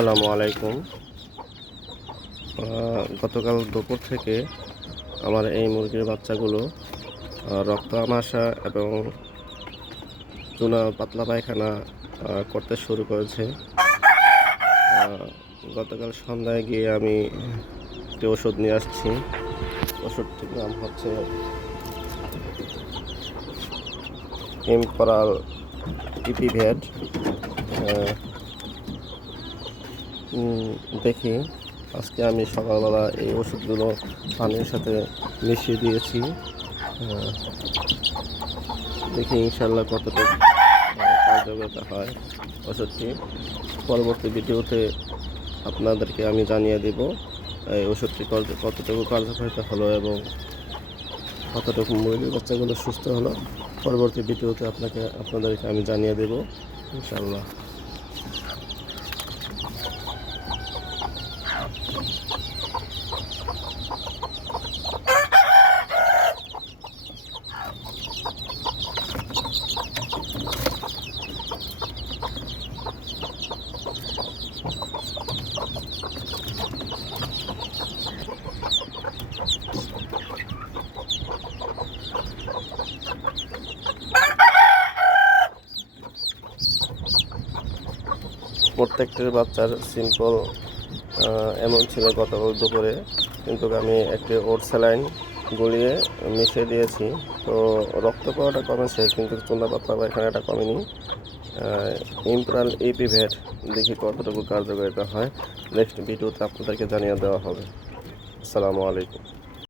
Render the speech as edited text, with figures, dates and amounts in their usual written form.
আসসালামু আলাইকুম। গতকাল দুপুর থেকে আমার এই মুরগির বাচ্চাগুলো রক্ত আমাশা এবং চুনা পাতলা পায়খানা করতে শুরু করেছে। গতকাল সন্ধ্যায় গিয়ে আমি একটি ওষুধ নিয়ে আসছি। ওষুধটির নাম হচ্ছে ইম্পরাল ইপিভেট। দেখি আজকে আমি সকালবেলা এই ওষুধগুলো পানির সাথে মিশিয়ে দিয়েছি। দেখি ইনশাল্লাহ কতটুকু কার্যকর হয় ওষুধটি। পরবর্তী ভিডিওতে আপনাদেরকে আমি জানিয়ে দেব এই ওষুধটি কতটুকু কার্যকারিতা হলো এবং কতটুকু মুরগির বাচ্চাগুলো সুস্থ হলো। পরবর্তী ভিডিওতে আপনাদেরকে আমি জানিয়ে দেব ইনশাল্লাহ। প্রত্যেকটির বাচ্চার সিম্পল এমন ছিল গতকাল দুপুরে, কিন্তু আমি একটি ওট স্যালাইন গলিয়ে মিশিয়ে দিয়েছি। তো রক্ত পাওয়াটা কমেছে, কিন্তু চুনা পাতলা পায়খানাটা কমেনি। ইম্পরাল ইপিভেট দেখি কতটুকু কার্যকারিতা হয়। নেক্সট ভিডিওতে আপনাদেরকে জানিয়ে দেওয়া হবে। আসসালামু আলাইকুম।